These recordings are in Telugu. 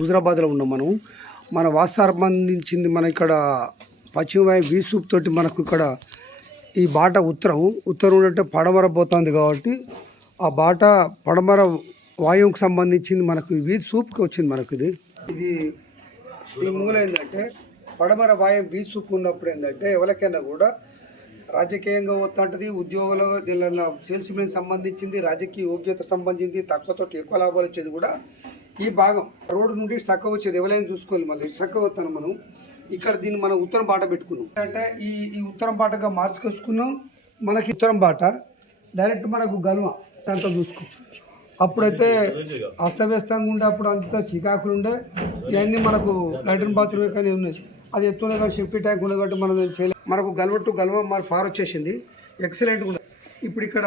హుజరాబాద్లో ఉన్నాం మనం. మన వాస్తు సంబంధించింది మన ఇక్కడ పశ్చిమ వాయు వీసూప్ తోటి మనకు ఇక్కడ ఈ బాట ఉత్తరం అంటే పడమర పోతుంది కాబట్టి ఆ బాట పడమర వాయువుకి సంబంధించింది మనకు వీసూప్కి వచ్చింది. మనకు ఇది ఈ మూల ఏంటంటే పడమర వాయువు వీసూప్ ఉన్నప్పుడు ఏంటంటే ఎవరికైనా కూడా రాజకీయంగా వస్తుంటుంది, ఉద్యోగులు దీనిలో సేల్స్మెన్ సంబంధించింది, రాజకీయ యోగ్యత సంబంధించింది, తక్కువతో ఎక్కువ లాభాలు వచ్చేది కూడా ఈ భాగం రోడ్డు నుండి చక్కగా వచ్చేది. ఎవరైనా చూసుకోవాలి. మళ్ళీ చక్కగా వస్తాను మనం ఇక్కడ దీన్ని మనం ఉత్తరం బాట పెట్టుకున్నాం అంటే ఈ ఉత్తరం బాటగా మార్చుకొచ్చుకున్నాం. మనకి ఉత్తరం బాట డైరెక్ట్ మనకు గల్వ అంతా చూసుకో. అప్పుడైతే అస్తవ్యస్తంగా ఉండే, అప్పుడు అంతా చికాకులు ఉండే. ఇవన్నీ మనకు లాట్రిన్ బాత్రూమ్ కానీ ఉన్నాయి. అది ఎత్తున కానీ షిఫ్టీ ట్యాంక్ ఉంది కాబట్టి మనం చేయలేదు. మనకు గల్వ మన పార్ వచ్చేసింది. ఎక్సలెంట్ ఉంది. ఇప్పుడు ఇక్కడ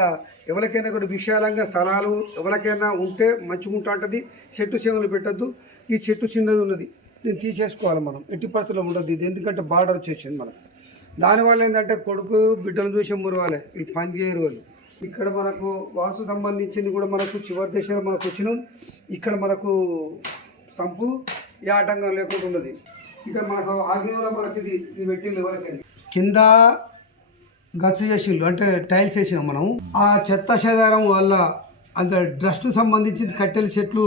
ఎవరికైనా కూడా విశాలంగా స్థలాలు ఎవరికైనా ఉంటే మంచిగా ఉంటా ఉంటుంది. చెట్టు చేమలు పెట్టద్దు. ఈ చెట్టు చిన్నది ఉన్నది, దీన్ని తీసేసుకోవాలి మనం. ఎట్టి పరిస్థితుల్లో ఉండదు ఇది, ఎందుకంటే బార్డర్ వచ్చేసింది మనం. దానివల్ల ఏంటంటే కొడుకు బిడ్డలు చూసి మురవాలి, ఈ పని చేయరు వాళ్ళు. ఇక్కడ మనకు వాస్తు సంబంధించింది కూడా మనకు చివరి దశలో మనకు వచ్చినాం. ఇక్కడ మనకు సంపు ఏ ఆటంకం లేకుండా ఉన్నది. ఇక్కడ మనకు ఆగ్నేయంలో మనకి ఇది పెట్టింది. ఎవరికైనా కింద గచ్చు చేసిండ్రు అంటే టైల్స్ వేసినాం మనం. ఆ చెత్త చెదారం వల్ల అంత డస్ట్ సంబంధించింది కట్టెల చెట్లు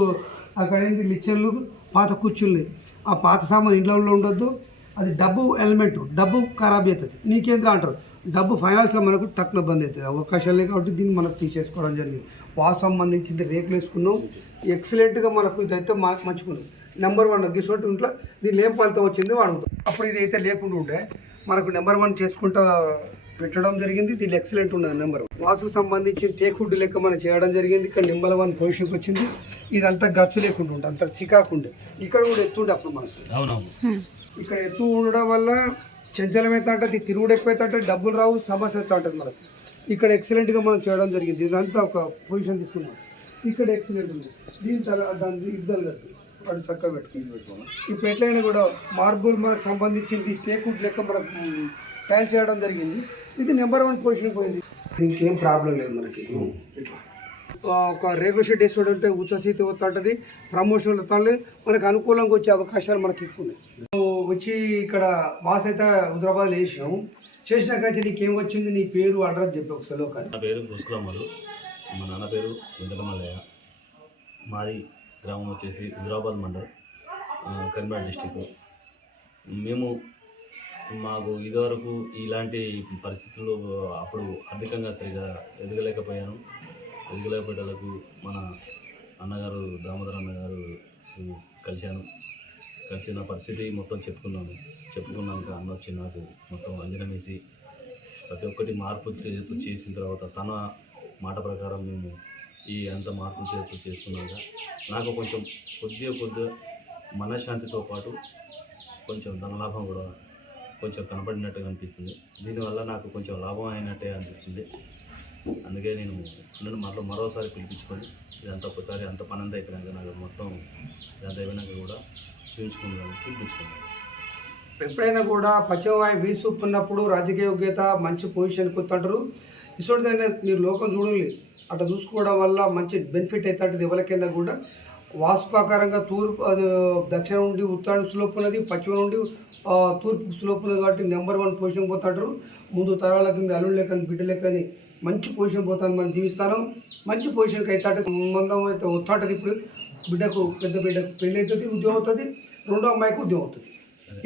అక్కడ ఏంటి లిచ్చర్లు, పాత కూర్చుళ్ళు. ఆ పాత సామాన్ ఇంట్లో ఉండొద్దు. అది డబ్బు ఎలిమెంట్, డబ్బు ఖరాబ్ అవుతుంది. నీకేంద్ర అంటారు, డబ్బు ఫైనాన్స్లో మనకు టక్కున బంద్ అవుతుంది, అవకాశాలు లేవు. కాబట్టి దీన్ని మనకు తీసేసుకోవడం జరిగింది. వాస్తు సంబంధించింది రేకులు వేసుకున్నాం. ఎక్సలెంట్గా మనకు ఇదైతే మంచుకున్నాం. నెంబర్ 1 గిసోటి ఇంట్లో దీన్ని ఏం ఫలితం వచ్చింది వాడుతాం. అప్పుడు ఇది అయితే లేకుండా ఉంటే మనకు నెంబర్ 1 చేసుకుంటా పెట్టడం జరిగింది. దీన్ని ఎక్సలెంట్ ఉన్నది. నెంబర్ 1 వాసుకు సంబంధించి తేకుడ్డు లెక్క మనం చేయడం జరిగింది. ఇక్కడ నెంబర్ 1 పొజిషన్కి వచ్చింది. ఇదంతా గచ్చు లేకుండా ఉండే, అంత చికాకుండే. ఇక్కడ కూడా ఎత్తుండే అప్పుడు మనకు. ఇక్కడ ఎత్తు ఉండడం వల్ల చంచలం అవుతా ఉంటుంది, తిరుగుడు ఎక్కువైతే ఉంటుంది, డబ్బులు రావు, సమస్య అవుతా ఉంటుంది మనకు. ఇక్కడ ఎక్సలెంట్గా మనం చేయడం జరిగింది. ఇదంతా ఒక పొజిషన్ తీసుకున్నాం. ఇక్కడ ఎక్సలెంట్ ఉంది. దీని తర్వాత దాన్ని ఇద్దరు కట్టి వాడు చక్కగా పెట్టుకుని ఇప్పుడు ఎట్లయినా కూడా మార్బుల్ మనకు సంబంధించింది తేకుడ్ లెక్క మనకు టైల్స్ చేయడం జరిగింది. ఇది నెంబర్ 1 పొజిషన్ పోయింది. ఇంకేం ప్రాబ్లం లేదు మనకి. ఒక రేకుల షెడ్ వేసుకుంటే ఉచ్చసీత వస్తుంటుంది, ప్రమోషన్లు వస్తుంది, మనకు అనుకూలంగా వచ్చే అవకాశాలు మనకి ఎక్కువ ఉన్నాయి. వచ్చి ఇక్కడ వాస్ అయితే హుజరాబాద్లో వేసినాము. చేసినాక నీకేం వచ్చింది, నీ పేరు అడ్రస్ చెప్పి ఒకసారి. నా పేరు పుష్కరమ్మలు, మా నాన్న పేరు వెంకటమల్లయ్య. మాది గ్రామం వచ్చేసి హుజరాబాద్ మండల్, కరీంనగర్ డిస్టిక్. మాకు ఇదివరకు ఇలాంటి పరిస్థితుల్లో అప్పుడు ఆర్థికంగా సరిగా ఎదగలేకపోయేటలకు మన అన్నగారు దామోదర్ అన్నగారు కలిసిన పరిస్థితి మొత్తం చెప్పుకున్నాక అన్న వచ్చి నాకు మొత్తం అంజనం వేసి ప్రతి ఒక్కటి మార్పు చేసిన తర్వాత తన మాట ప్రకారం మేము అంత మార్పు చేసుకున్నాక నాకు కొంచెం కొద్దిగా మనశ్శాంతితో పాటు కొంచెం ధనలాభం కూడా కొంచెం కనపడినట్టుగా అనిపిస్తుంది. దీనివల్ల నాకు కొంచెం లాభం అయినట్టే అనిపిస్తుంది. అందుకే నేను మరోసారి పిలిపించుకొని ఇదంతా ఒకసారి అంత పని అంతా అయిపోయినాక నాకు మొత్తం ఇదంతా అయిపోయినాక కూడా చూపించుకున్నాను, పిలిపించుకున్నాను. ఎప్పుడైనా కూడా పశ్చిమ వాయు వీసూప్ ఉన్నప్పుడు రాజకీయ యోగ్యత మంచి పొజిషన్కి వస్తుంటారు. ఇటువంటి మీరు లోకం చూడాలి. అట్లా చూసుకోవడం వల్ల మంచి బెనిఫిట్ అవుతుంటుంది ఎవరికైనా కూడా. వాస్తు ప్రకారంగా తూర్పు దక్షిణం నుండి ఉత్తరాయణ స్లోప్ ఉన్నది, పశ్చిమ నుండి తూర్పు స్లోప్ ఉన్నది. కాబట్టి నెంబర్ 1 పొజిషన్ పోతుంటారు. ముందు తరాలకి మీ అల్లుడు లెక్కని బిడ్డ లెక్కని మంచి పొజిషన్ పోతాను. మనం జీవిస్తాను మంచి పొజిషన్కి అవుతాంటే సంబంధం అయితే వస్తుంటుంది. ఇప్పుడు పెద్ద బిడ్డకు పెళ్ళి అవుతుంది, ఉద్యోగం అవుతుంది, రెండో అమ్మాయికి ఉద్యోగం అవుతుంది.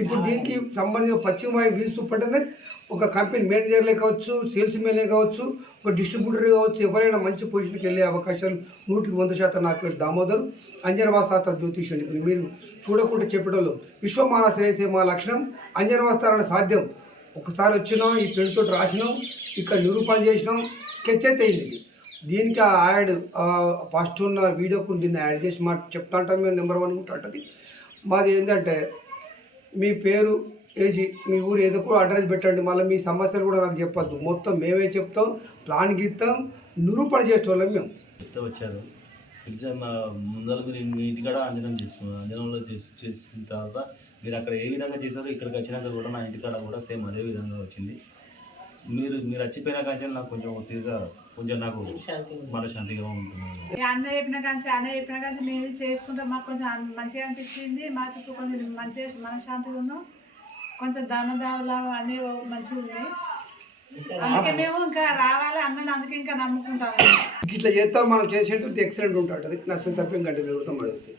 ఇప్పుడు దీనికి సంబంధించిన పశ్చిమ వాయు వీసూప్ అంటే ఒక కంపెనీ మేనేజర్లే కావచ్చు, సేల్స్ మెన్లే కావచ్చు, ఒక డిస్ట్రిబ్యూటర్ కావచ్చు, ఎవరైనా మంచి పొజిషన్కి వెళ్ళే అవకాశాలు 100% నా పేరు దామోదర్, అంజనవాస్తార జ్యోతిష్యుని. మీరు చూడకుండా చెప్పడంలో విశ్వమాన శ్రేయసే మా లక్షణం, అంజనవాస్తారణ సాధ్యం. ఒకసారి వచ్చినాం, ఈ పెళ్లితో రాసినాం, ఇక్కడ నిరూపణ చేసినాం, స్కెచ్ అయితే అయింది. దీనికి యాడ్ ఫస్ట్ ఉన్న వీడియోకు దీన్ని యాడ్ చేసి చెప్తా ఉంటాం. మేము నెంబర్ 1 ఉంటుంది. మాది ఏంటంటే మీ పేరు, ఏజీ, మీ ఊరు ఏదో కూడా అడ్రస్ పెట్టండి. మళ్ళీ మీ సమస్యలు కూడా నాకు చెప్పద్దు, మొత్తం మేమే చెప్తాం, ప్లాన్ గీస్తాం, నిరూపణ చేసేవాళ్ళం మేము. వచ్చారు ముందర మీరు మీ ఇంటికాడ అంజనం చేసుకున్నాను. అంజనంలో చేసిన తర్వాత మీరు అక్కడ ఏ విధంగా చేశారో ఇక్కడికి వచ్చినాక కూడా నా ఇంటికాడ కూడా సేమ్ అదే విధంగా వచ్చింది. మీరు వచ్చిపోయిన కానీ నాకు కొంచెం ఒత్తిడిగా కొంచెం నాకు మనశ్శాంతిగా ఉంటుంది. అన్న చెప్పిన కానీ మేము చేసుకుంటాం. మాకు కొంచెం మంచిగా అనిపించింది. మాకు ఇప్పుడు కొంచెం మంచిగా మనశ్శాంతిగా ఉన్నాం. కొంచెం దావలా అన్నీ మంచిగా ఉన్నాయి. అందుకే మేము ఇంకా రావాలి అన్నని అందుకే ఇంకా నమ్ముకుంటాము. ఇట్లా చేస్తాం మనం చేసేటప్పుడు ఎక్సలెంట్ ఉంటాడు. అది నష్టం తప్ప కంటే పెరుగుతాం అడిగితే